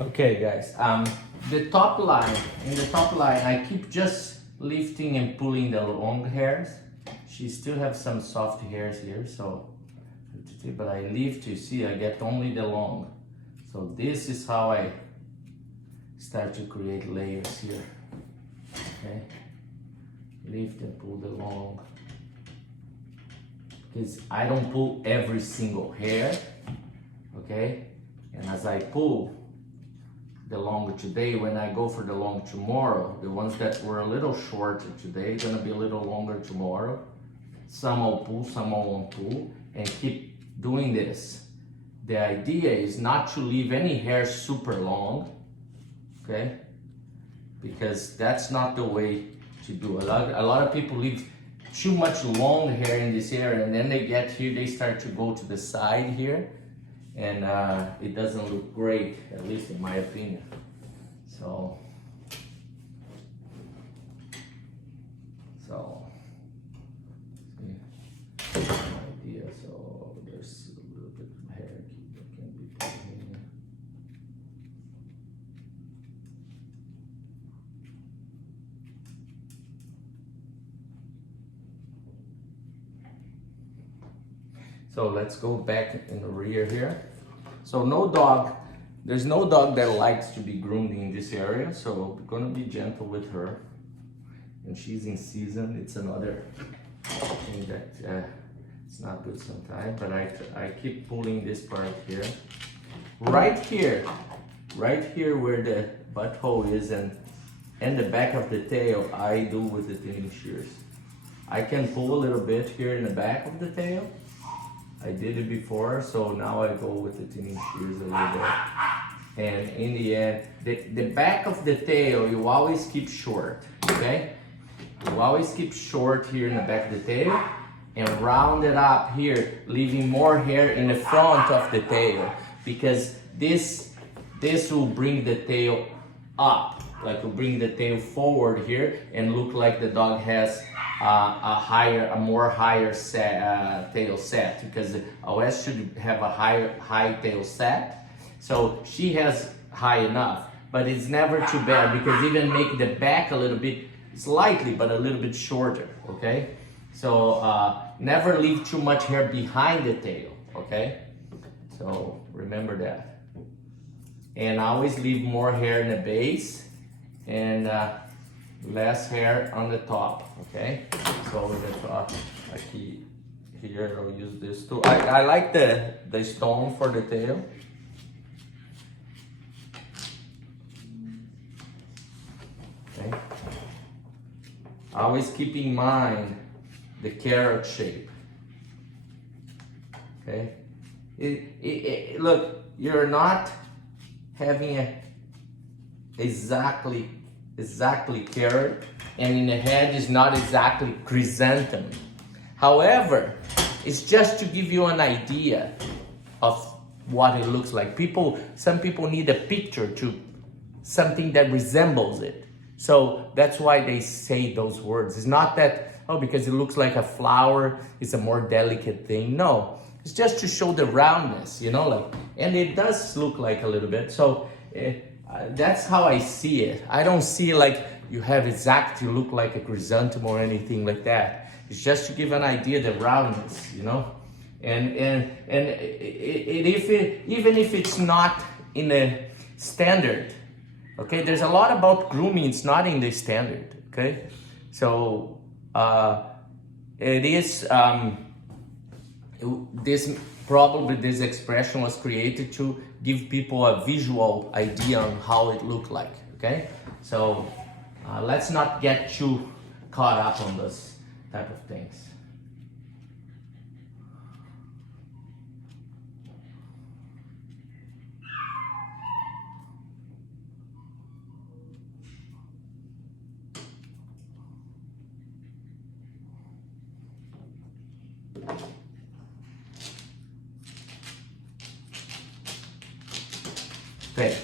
Okay, guys. In the top line, I keep just lifting and pulling the long hairs. She still have some soft hairs here, so but I lift. You see, I get only the long. So this is how I start to create layers here. Okay, lift and pull the long. Because I don't pull every single hair. Okay, and as I pull the long today, when I go for the long tomorrow, the ones that were a little shorter today, gonna be a little longer tomorrow. Some I'll pull, some I won't pull, and keep doing this. The idea is not to leave any hair super long, okay? Because that's not the way to do it. A lot of people leave too much long hair in this area, and then they get here, they start to go to the side here, and it doesn't look great, at least in my opinion. So idea. So there's a little bit of hair that can be put in. So let's go back in the rear here. So there's no dog that likes to be groomed in this area, so we're gonna be gentle with her. And she's in season. It's another thing that it's not good sometimes, but I keep pulling this part here. Right here where the butthole is and the back of the tail, I do with the thinning shears. I can pull a little bit here in the back of the tail. I did it before, so now I go with the thinning shears a little bit. And in the end, the back of the tail, you always keep short, okay? You always keep short here in the back of the tail and round it up here, leaving more hair in the front of the tail, because this will bring the tail up, like will bring the tail forward here and look like the dog has a more higher tail set, because a West should have a high tail set. So she has high enough, but it's never too bad, because even make the back a little bit slightly, but a little bit shorter, okay? So never leave too much hair behind the tail, okay? So remember that. And always leave more hair in the base and less hair on the top, okay? So the top, like here I'll use this too. I like the stone for the tail. Okay. Always keep in mind the carrot shape. Okay. Look, you're not having a exactly carrot, and in the head is not exactly chrysanthemum. However, it's just to give you an idea of what it looks like. Some people need a picture to something that resembles it. So that's why they say those words. It's not that, oh, because it looks like a flower, it's a more delicate thing. No, it's just to show the roundness, you know, like, and it does look like a little bit. So that's how I see it. I don't see like you have exactly look like a chrysanthemum or anything like that. It's just to give an idea the roundness, you know, and even if it's not in a standard. Okay, there's a lot about grooming, it's not in the standard, okay? So, it is, this expression was created to give people a visual idea on how it looked like, okay? So, let's not get too caught up on this type of things.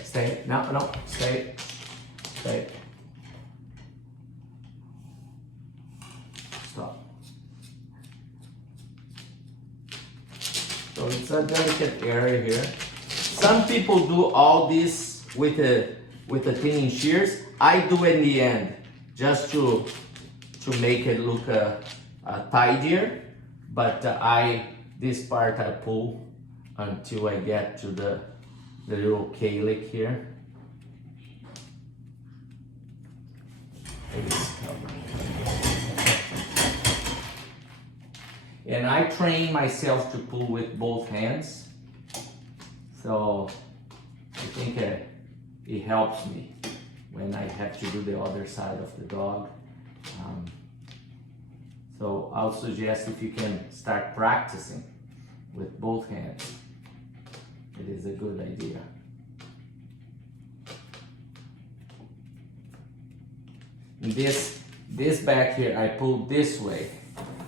Stay, no, stay. Stop. So it's a delicate area here. Some people do all this with the thinning shears. I do in the end just to make it look tidier, but this part I pull until I get to the little K-lick here. And I train myself to pull with both hands, so I think it helps me when I have to do the other side of the dog. So I'll suggest if you can start practicing with both hands, it is a good idea. And this back here, I pull this way,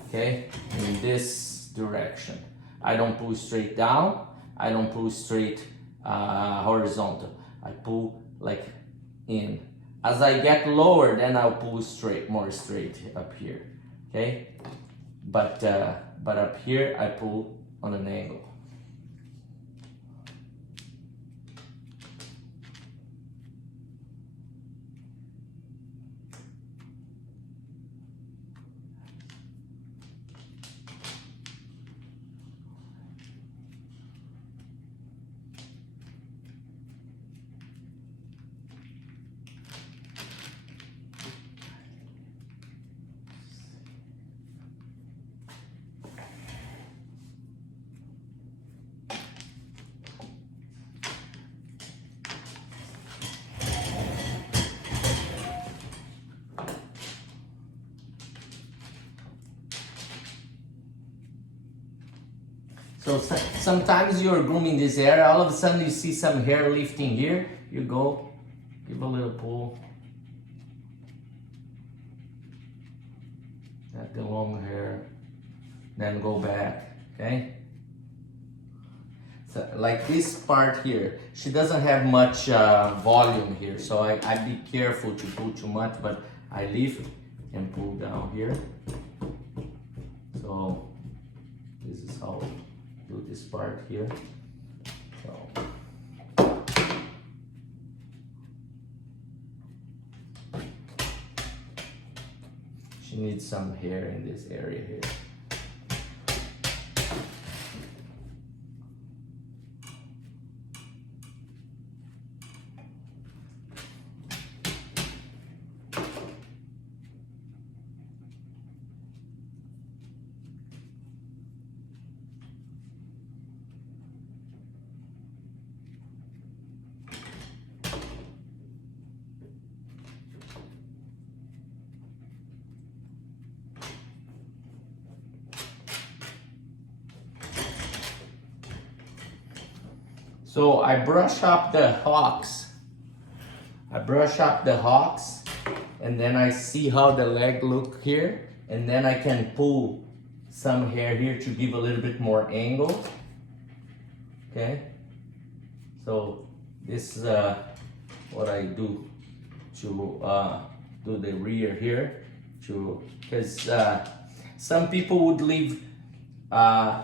okay, in this direction. I don't pull straight down, I don't pull straight horizontal. I pull like in. As I get lower, then I'll pull straight, more straight up here, okay? But up here, I pull on an angle. So sometimes you're grooming this area, all of a sudden you see some hair lifting here, you go, give a little pull at the long hair, then go back, okay? So like this part here, she doesn't have much volume here, so I be careful to pull too much, but I leave and pull down here. So this is how do this part here. So she needs some hair in this area here. So I brush up the hocks. And then I see how the leg look here, and then I can pull some hair here to give a little bit more angle. Okay, so this is what I do to do the rear here, because some people would leave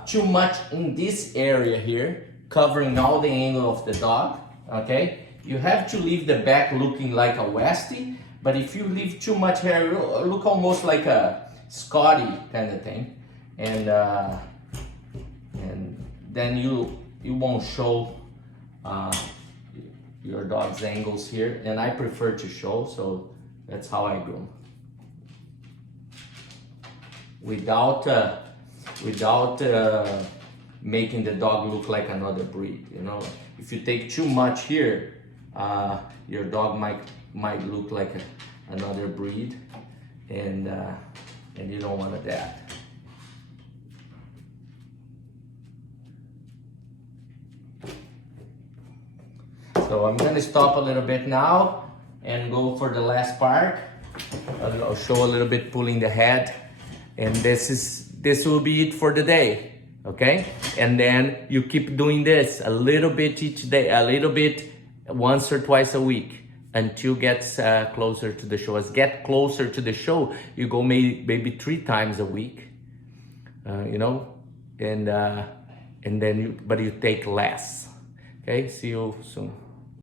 too much in this area here, covering all the angle of the dog. Okay, you have to leave the back looking like a Westie, but if you leave too much hair, it'll look almost like a Scotty kind of thing, and then you won't show your dog's angles here, and I prefer to show, so that's how I groom. Without making the dog look like another breed, you know. If you take too much here, your dog might look like another breed, and you don't want that. So I'm gonna stop a little bit now and go for the last part. I'll show a little bit pulling the head, and this will be it for the day. Okay, and then you keep doing this a little bit each day, a little bit once or twice a week until gets closer to the show. As get closer to the show, you go maybe 3 times a week, you know, and then you take less. Okay, see you soon.